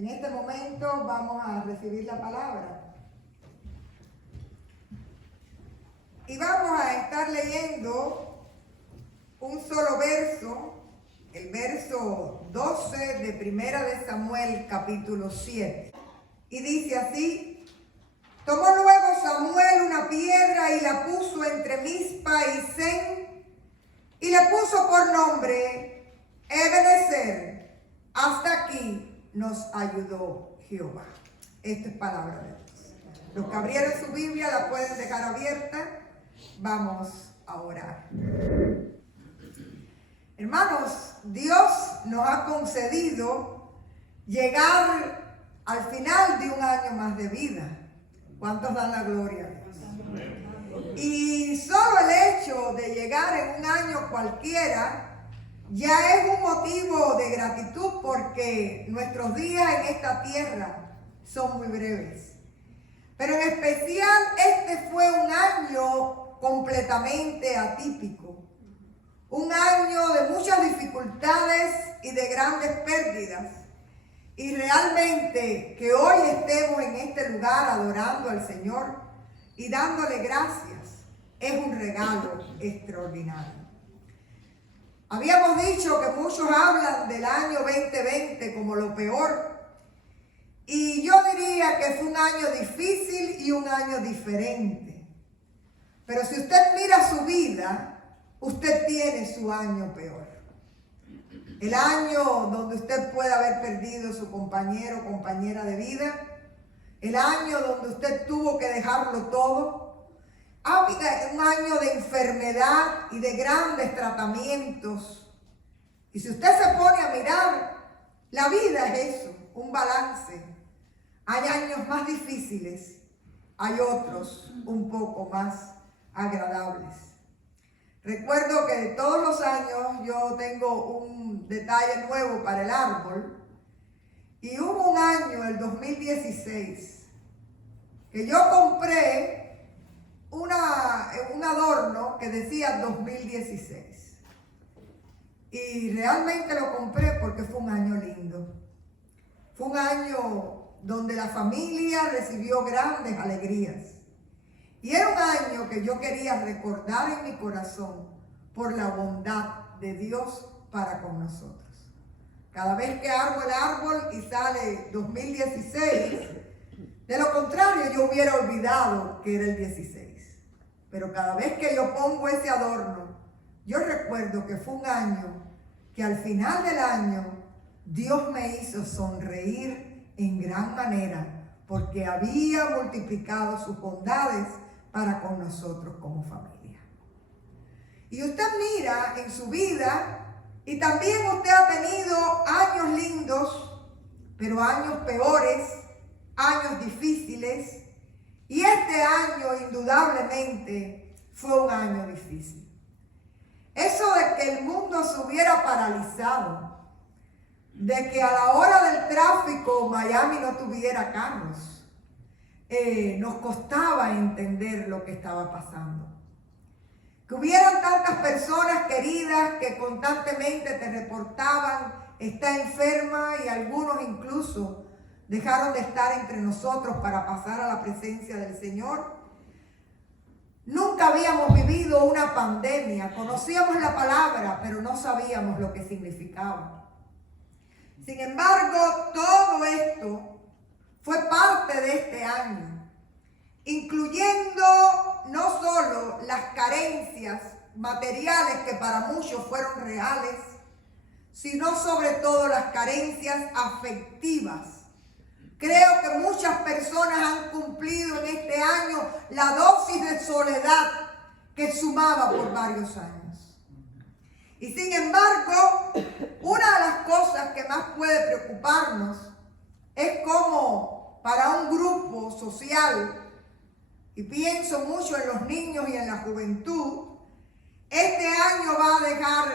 En este momento vamos a recibir la palabra. Y vamos a estar leyendo un solo verso, el verso 12 de Primera de Samuel, capítulo 7. Y dice así: tomó luego Samuel una piedra y la puso entre Mizpa y Sen, y le puso por nombre Ebenezer. Hasta aquí nos ayudó Jehová. Esta es palabra de Dios. Los que abrieron su Biblia la pueden dejar abierta. Vamos a orar. Hermanos, Dios nos ha concedido llegar al final de un año más de vida. ¿Cuántos dan la gloria a Dios? Y solo el hecho de llegar en un año cualquiera ya es un motivo de gratitud, porque nuestros días en esta tierra son muy breves. Pero en especial este fue un año completamente atípico. Un año de muchas dificultades y de grandes pérdidas. Y realmente que hoy estemos en este lugar adorando al Señor y dándole gracias es un regalo extraordinario. Habíamos dicho que muchos hablan del año 2020 como lo peor. Y yo diría que fue un año difícil y un año diferente. Pero si usted mira su vida, usted tiene su año peor. El año donde usted puede haber perdido su compañero o compañera de vida. El año donde usted tuvo que dejarlo todo. Un año de enfermedad y de grandes tratamientos. Y si usted se pone a mirar, la vida es eso, un balance. Hay años más difíciles, hay otros un poco más agradables. Recuerdo que todos los años yo tengo un detalle nuevo para el árbol. Y hubo un año, el 2016, que yo compré un adorno que decía 2016. Y realmente lo compré porque fue un año lindo. Fue un año donde la familia recibió grandes alegrías. Y era un año que yo quería recordar en mi corazón por la bondad de Dios para con nosotros. Cada vez que hago el árbol y sale 2016, de lo contrario yo hubiera olvidado que era el 16. Pero cada vez que yo pongo ese adorno, yo recuerdo que fue un año que al final del año Dios me hizo sonreír en gran manera, porque había multiplicado sus bondades para con nosotros como familia. Y usted mira en su vida, y también usted ha tenido años lindos, pero años peores, años difíciles. Y este año indudablemente fue un año difícil. Eso de que el mundo se hubiera paralizado, de que a la hora del tráfico Miami no tuviera carros, nos costaba entender lo que estaba pasando. Que hubieran tantas personas queridas que constantemente te reportaban: está enferma, y algunos incluso dejaron de estar entre nosotros para pasar a la presencia del Señor. Nunca habíamos vivido una pandemia. Conocíamos la palabra, pero no sabíamos lo que significaba. Sin embargo, todo esto fue parte de este año, incluyendo no solo las carencias materiales que para muchos fueron reales, sino sobre todo las carencias afectivas. Creo que muchas personas han cumplido en este año la dosis de soledad que sumaba por varios años. Y sin embargo, una de las cosas que más puede preocuparnos es cómo para un grupo social, y pienso mucho en los niños y en la juventud, este año va a dejar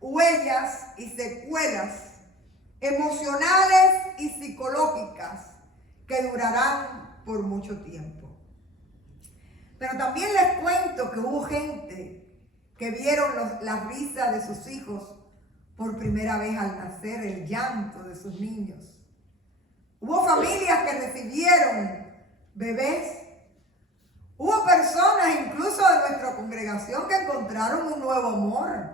huellas y secuelas emocionales y psicológicas que durarán por mucho tiempo. Pero también les cuento que hubo gente que vieron la risa de sus hijos por primera vez al nacer, el llanto de sus niños. recibieron bebés. Hubo personas incluso de nuestra congregación que encontraron un nuevo amor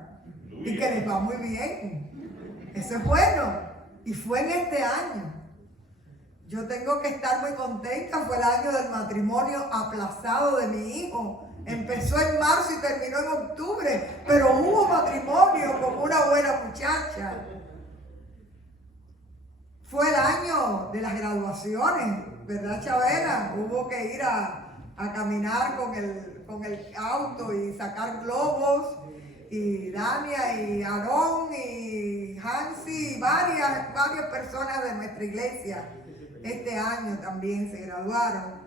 y que les va muy bien. Eso es bueno. Y fue en este año. Yo tengo que estar muy contenta. Fue el año del matrimonio aplazado de mi hijo. Empezó en marzo y terminó en octubre, pero hubo matrimonio con una buena muchacha. Fue el año de las graduaciones, ¿verdad, Chabela? Hubo que ir a caminar con el auto y sacar globos. Y Dania y Aarón y Hansi y varias personas de nuestra iglesia este año también se graduaron.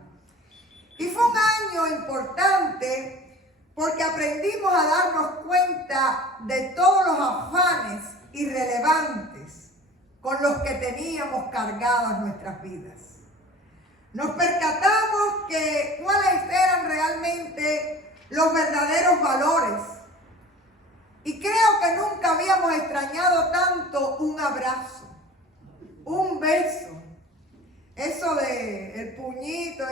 Y fue un año importante porque aprendimos a darnos cuenta de todos los afanes irrelevantes con los que teníamos cargadas nuestras vidas. Nos percatamos que cuáles eran realmente los verdaderos valores. Y creo que nunca habíamos extrañado tanto un abrazo, un beso. Eso de el puñito,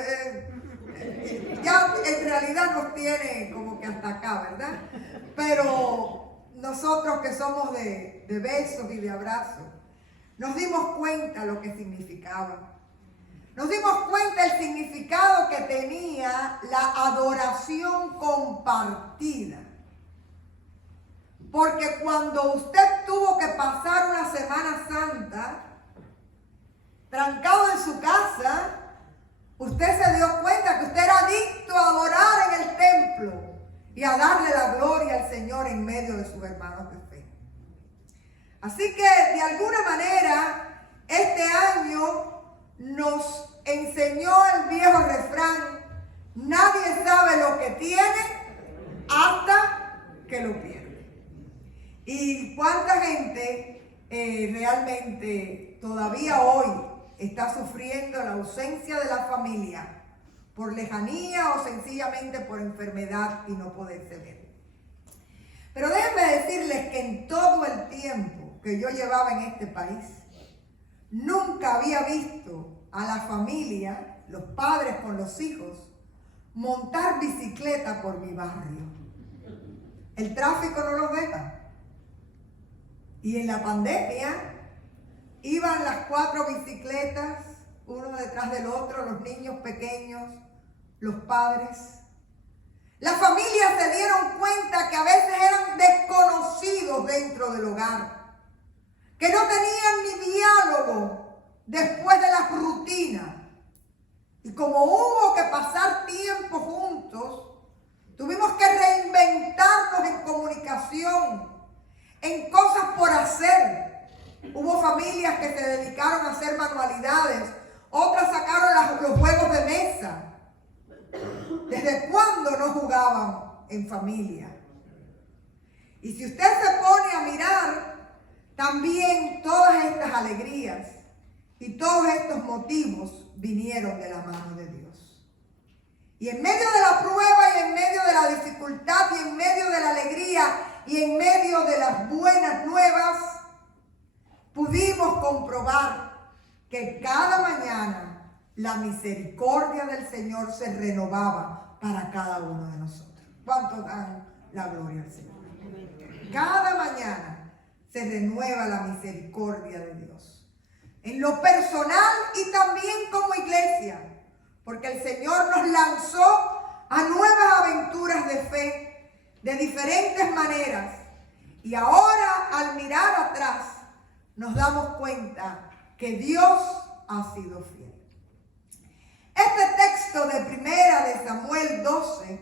ya en realidad nos tiene como que hasta acá, ¿verdad? Pero nosotros que somos de besos y de abrazos, nos dimos cuenta lo que significaba. Nos dimos cuenta el significado que tenía la adoración compartida. Porque cuando usted tuvo que pasar una Semana Santa trancado en su casa, usted se dio cuenta que usted era adicto a adorar en el templo y a darle la gloria al Señor en medio de sus hermanos de fe. Así que de alguna manera este año nos enseñó el viejo refrán: nadie sabe lo que tiene hasta que lo pierde. Y cuánta gente realmente todavía hoy está sufriendo la ausencia de la familia por lejanía o sencillamente por enfermedad y no poderse ver. Pero déjenme decirles que en todo el tiempo que yo llevaba en este país, nunca había visto a la familia, los padres con los hijos, montar bicicleta por mi barrio. El tráfico no los deja. Y en la pandemia iban las 4 bicicletas, uno detrás del otro, los niños pequeños, los padres. Las familias se dieron cuenta que a veces eran desconocidos dentro del hogar, que no tenían ni diálogo después de las rutinas. Y como hubo que pasar tiempo juntos, tuvimos que reinventarnos en comunicación, en cosas por hacer. Hubo familias que se dedicaron a hacer manualidades, otras sacaron los juegos de mesa. ¿Desde cuándo no jugaban en familia? Y si usted se pone a mirar, también todas estas alegrías y todos estos motivos vinieron de la mano de Dios. Y en medio de la prueba y en medio de la dificultad y en medio de la alegría y en medio de las buenas nuevas, pudimos comprobar que cada mañana la misericordia del Señor se renovaba para cada uno de nosotros. ¿Cuántos dan la gloria al Señor? Cada mañana se renueva la misericordia de Dios. En lo personal y también como iglesia, porque el Señor nos lanzó a nuevas aventuras de fe de diferentes maneras. Y ahora, al mirar atrás, nos damos cuenta que Dios ha sido fiel. Este texto de Primera de Samuel 12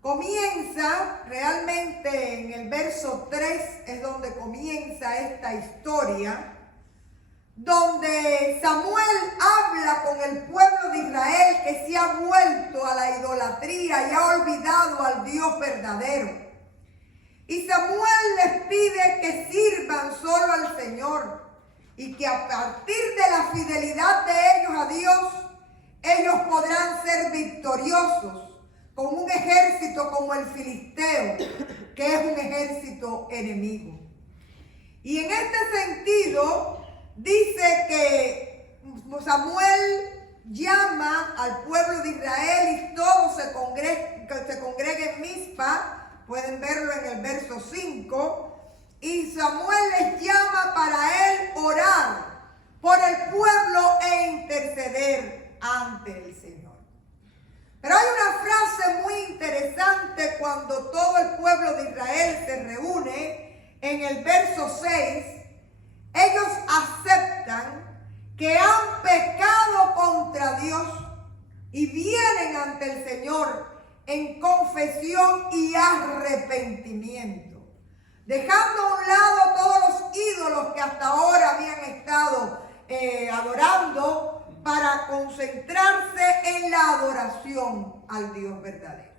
comienza realmente en el verso 3, es donde comienza esta historia, donde Samuel habla con el pueblo de Israel que se ha vuelto a la idolatría y ha olvidado al Dios verdadero. Y Samuel les pide que sirvan solo al Señor y que a partir de la fidelidad de ellos a Dios, ellos podrán ser victoriosos con un ejército como el filisteo, que es un ejército enemigo. Y en este sentido, dice que Samuel llama al pueblo de Israel y todos se congrega en Mizpa. Pueden verlo en el verso 5. Y Samuel les llama para él orar por el pueblo e interceder ante el Señor. Pero hay una frase muy interesante cuando todo el pueblo de Israel se reúne. En el verso 6, ellos aceptan que han pecado contra Dios y vienen ante el Señor en confesión y arrepentimiento, dejando a un lado todos los ídolos que hasta ahora habían estado adorando, para concentrarse en la adoración al Dios verdadero.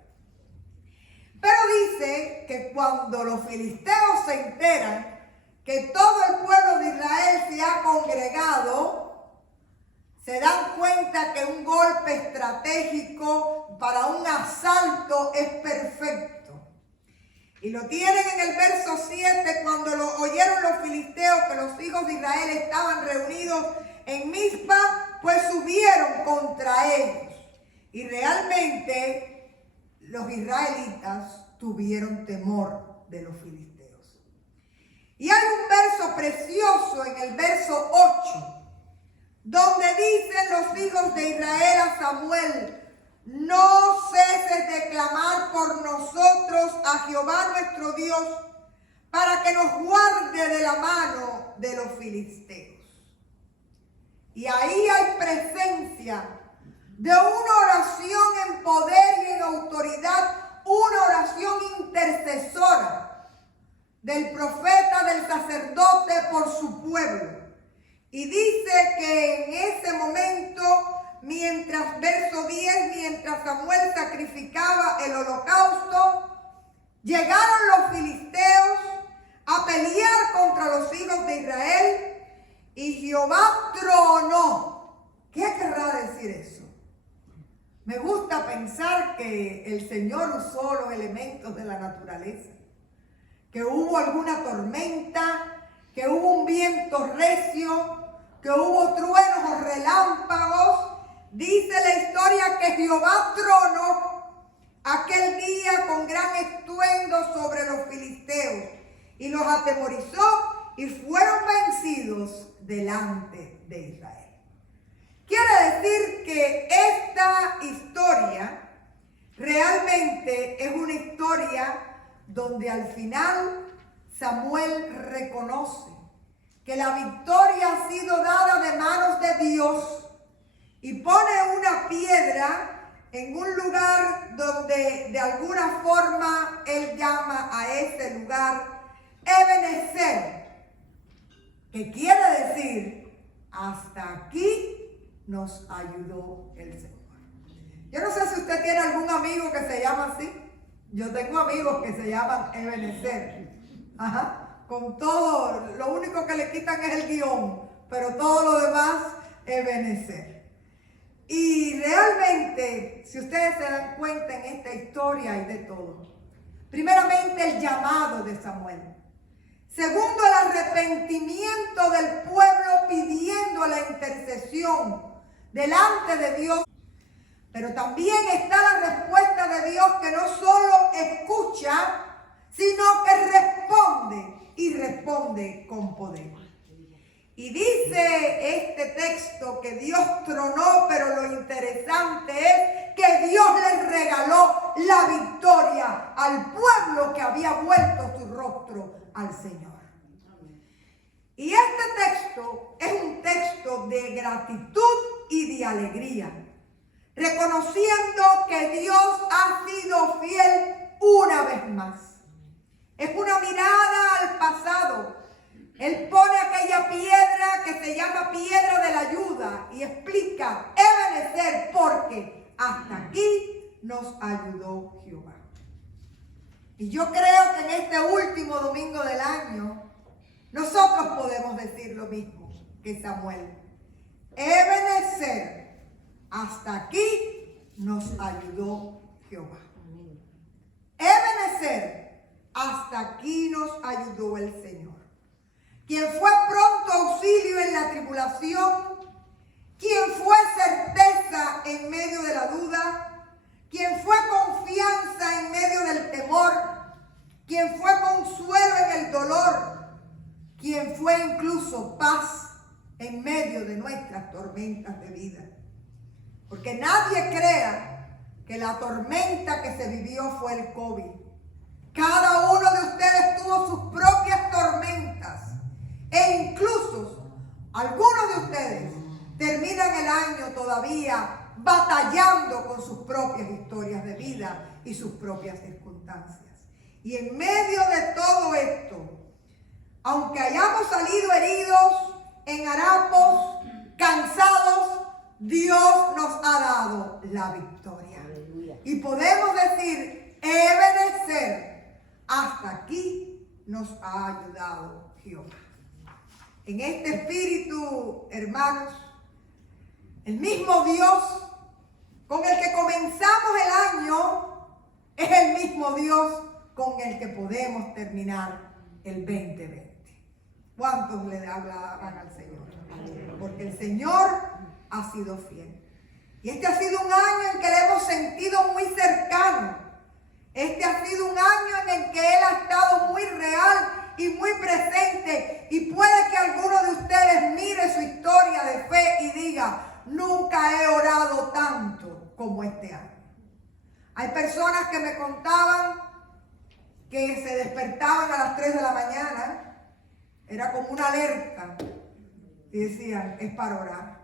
Pero dice que cuando los filisteos se enteran que todo el pueblo de Israel se ha congregado, se dan cuenta que un golpe estratégico para un asalto es perfecto. Y lo tienen en el verso 7, cuando lo oyeron los filisteos que los hijos de Israel estaban reunidos en Mizpa, pues subieron contra ellos. Y realmente los israelitas tuvieron temor de los filisteos. Y hay un verso precioso en el verso 8, donde dicen los hijos de Israel a Samuel: no ceses de clamar por nosotros a Jehová nuestro Dios, para que nos guarde de la mano de los filisteos. Y ahí hay presencia de una oración en poder y en autoridad, una oración intercesora del profeta, del sacerdote por su pueblo. Y dice que en ese momento, mientras, verso 10, mientras Samuel sacrificaba el holocausto, llegaron los filisteos a pelear contra los hijos de Israel y Jehová tronó. ¿Qué querrá decir eso? Me gusta pensar que el Señor usó los elementos de la naturaleza, que hubo alguna tormenta, que hubo un viento recio, que hubo truenos o relámpagos. Dice la historia que Jehová tronó aquel día con gran estruendo sobre los filisteos y los atemorizó y fueron vencidos delante de Israel. Quiere decir que esta historia realmente es una historia donde al final Samuel reconoce que la victoria ha sido dada de manos de Dios y pone una piedra en un lugar donde de alguna forma él llama a ese lugar Ebenezer, que quiere decir: hasta aquí nos ayudó el Señor. Yo no sé si usted tiene algún amigo que se llama así. Yo tengo amigos que se llaman Ebenezer. Con todo, lo único que le quitan es el guión, pero todo lo demás, Ebenezer. Y realmente, si ustedes se dan cuenta, en esta historia hay de todo. Primeramente, el llamado de Samuel. Segundo, el arrepentimiento del pueblo pidiendo la intercesión delante de Dios. Pero también está la respuesta de Dios, que no solo escucha, sino que responde, y responde con poder. Y dice este texto que Dios tronó, pero lo interesante es que Dios les regaló la victoria al pueblo que había vuelto su rostro al Señor. Y este texto es un texto de gratitud y de alegría, reconociendo que Dios ha sido fiel una vez más. Es una mirada al pasado. Él pone aquella piedra que se llama piedra de la ayuda y explica: Ebenezer, porque hasta aquí nos ayudó Jehová. Y yo creo que en este último domingo del año nosotros podemos decir lo mismo que Samuel: Ebenezer, hasta aquí nos ayudó Jehová. Ebenezer, hasta aquí nos ayudó el Señor, quien fue pronto auxilio en la tribulación quien fue certeza en medio de la duda, quien fue confianza en medio del temor, quien fue consuelo en el dolor, quien fue incluso paz en medio de nuestras tormentas de vida. Porque nadie crea que la tormenta que se vivió fue el COVID. Cada uno de ustedes tuvo sus propias tormentas e incluso algunos de ustedes terminan el año todavía batallando con sus propias historias de vida y sus propias circunstancias. Y en medio de todo esto, aunque hayamos salido heridos, en harapos, cansados, Dios nos ha dado la victoria. Aleluya. Y podemos decir, Ebenezer, hasta aquí nos ha ayudado Jehová. En este espíritu, hermanos, el mismo Dios con el que comenzamos el año es el mismo Dios con el que podemos terminar el 2020. ¿Cuántos le hablan al Señor? Porque el Señor ha sido fiel. Y este ha sido un año en que le hemos sentido muy cercano. Este ha sido un año en el que Él ha estado muy real y muy presente. Y puede que alguno de ustedes mire su historia de fe y diga, nunca he orado tanto como este año. Hay personas que me contaban que se despertaban a las 3 de la mañana. Era como una alerta. Y decían, es para orar.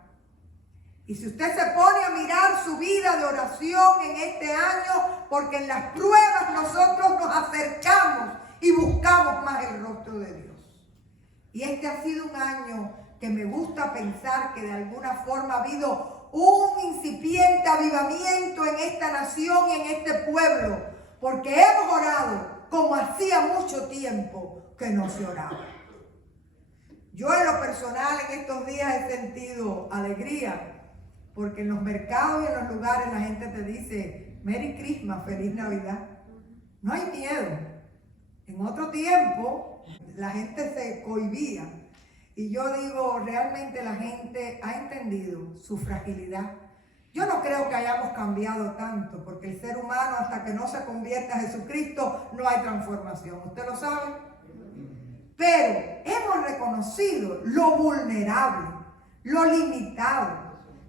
Y si usted se pone a mirar su vida de oración en este año, porque en las pruebas nosotros nos acercamos y buscamos más el rostro de Dios. Y este ha sido un año que me gusta pensar que de alguna forma ha habido un incipiente avivamiento en esta nación y en este pueblo, porque hemos orado como hacía mucho tiempo que no se oraba. Yo en lo personal en estos días he sentido alegría, porque en los mercados y en los lugares la gente te dice, Merry Christmas, Feliz Navidad. No hay miedo. En otro tiempo la gente se cohibía. Y yo digo, realmente la gente ha entendido su fragilidad. Yo no creo que hayamos cambiado tanto, porque el ser humano hasta que no se convierta a Jesucristo no hay transformación. ¿Usted lo sabe? Pero hemos reconocido lo vulnerable, lo limitado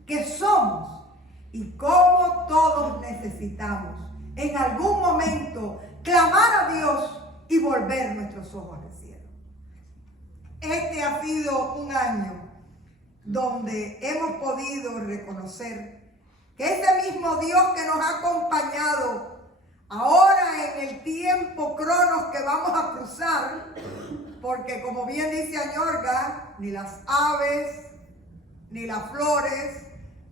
que somos y cómo todos necesitamos en algún momento clamar a Dios y volver nuestros ojos al cielo. Este ha sido un año donde hemos podido reconocer que ese mismo Dios que nos ha acompañado ahora en el tiempo cronos que vamos a cruzar, porque como bien dice Añorga, ni las aves, ni las flores,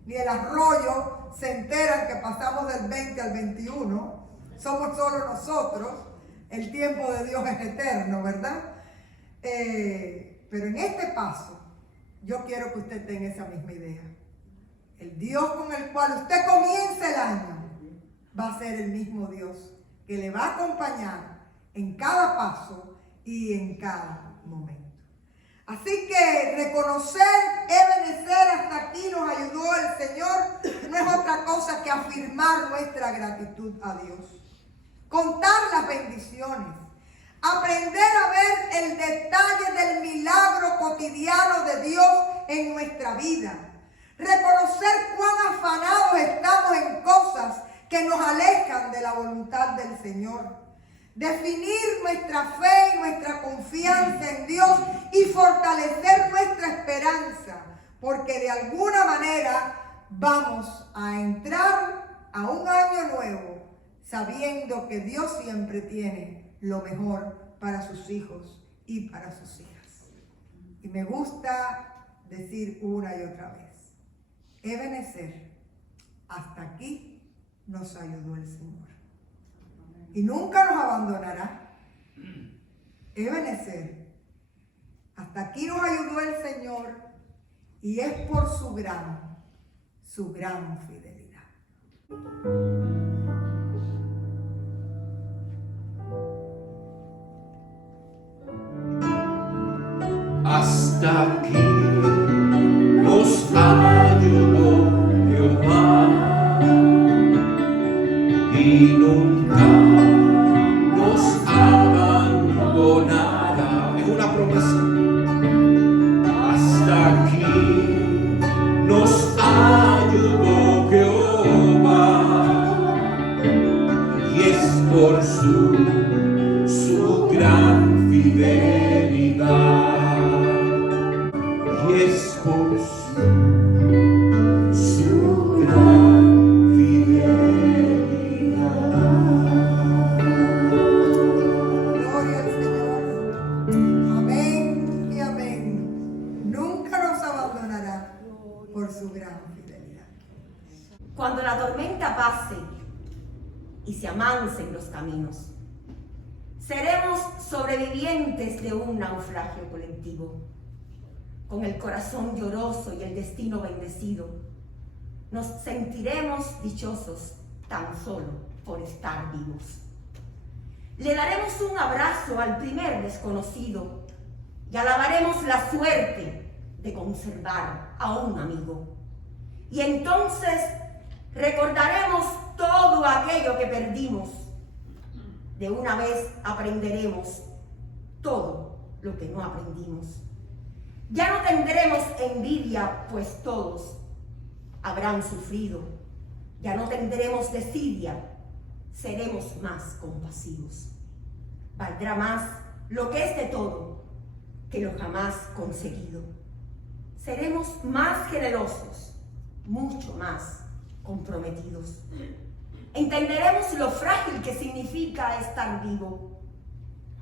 ni el arroyo se enteran que pasamos del 20 al 21. Somos solo nosotros. El tiempo de Dios es eterno, ¿verdad? Pero en este paso, yo quiero que usted tenga esa misma idea. El Dios con el cual usted comienza el año va a ser el mismo Dios que le va a acompañar en cada paso y en cada momento. Así que reconocer, Ebenezer, hasta aquí nos ayudó el Señor, no es otra cosa que afirmar nuestra gratitud a Dios. Contar las bendiciones, aprender a ver el detalle del milagro cotidiano de Dios en nuestra vida, reconocer cuán afanados estamos en cosas que nos alejan de la voluntad del Señor. Definir nuestra fe y nuestra confianza en Dios y fortalecer nuestra esperanza, porque de alguna manera vamos a entrar a un año nuevo sabiendo que Dios siempre tiene lo mejor para sus hijos y para sus hijas. Y me gusta decir una y otra vez, Ebenezer, hasta aquí nos ayudó el Señor. Y nunca nos abandonará. Ebenezer, hasta aquí nos ayudó el Señor y es por su gran fidelidad. Hasta aquí nos ayudó su gran fidelidad. Gloria al Señor. Amén y amén. Nunca nos abandonará por su gran fidelidad. Cuando la tormenta pase y se amancen los caminos, seremos sobrevivientes de un naufragio colectivo. Con el corazón lloroso y el destino bendecido, nos sentiremos dichosos tan solo por estar vivos. Le daremos un abrazo al primer desconocido y alabaremos la suerte de conservar a un amigo. Y entonces recordaremos todo aquello que perdimos. De una vez aprenderemos todo lo que no aprendimos. Ya no tendremos envidia, pues todos habrán sufrido. Ya no tendremos desidia, seremos más compasivos. Valdrá más lo que es de todo que lo jamás conseguido. Seremos más generosos, mucho más comprometidos. Entenderemos lo frágil que significa estar vivo.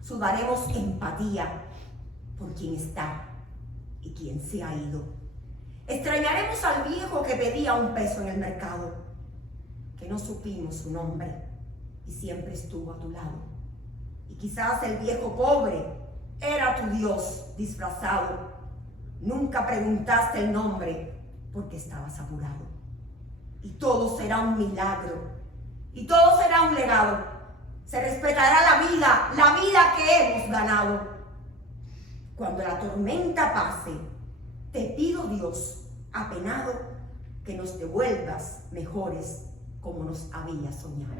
Sudaremos empatía por quien está y quien se ha ido. Extrañaremos al viejo que pedía un peso en el mercado, que no supimos su nombre y siempre estuvo a tu lado. Y quizás el viejo pobre era tu Dios disfrazado. Nunca preguntaste el nombre porque estabas apurado. Y todo será un milagro, y todo será un legado. Se respetará la vida que hemos ganado. Cuando la tormenta pase, te pido, Dios, apenado, que nos devuelvas mejores como nos habías soñado.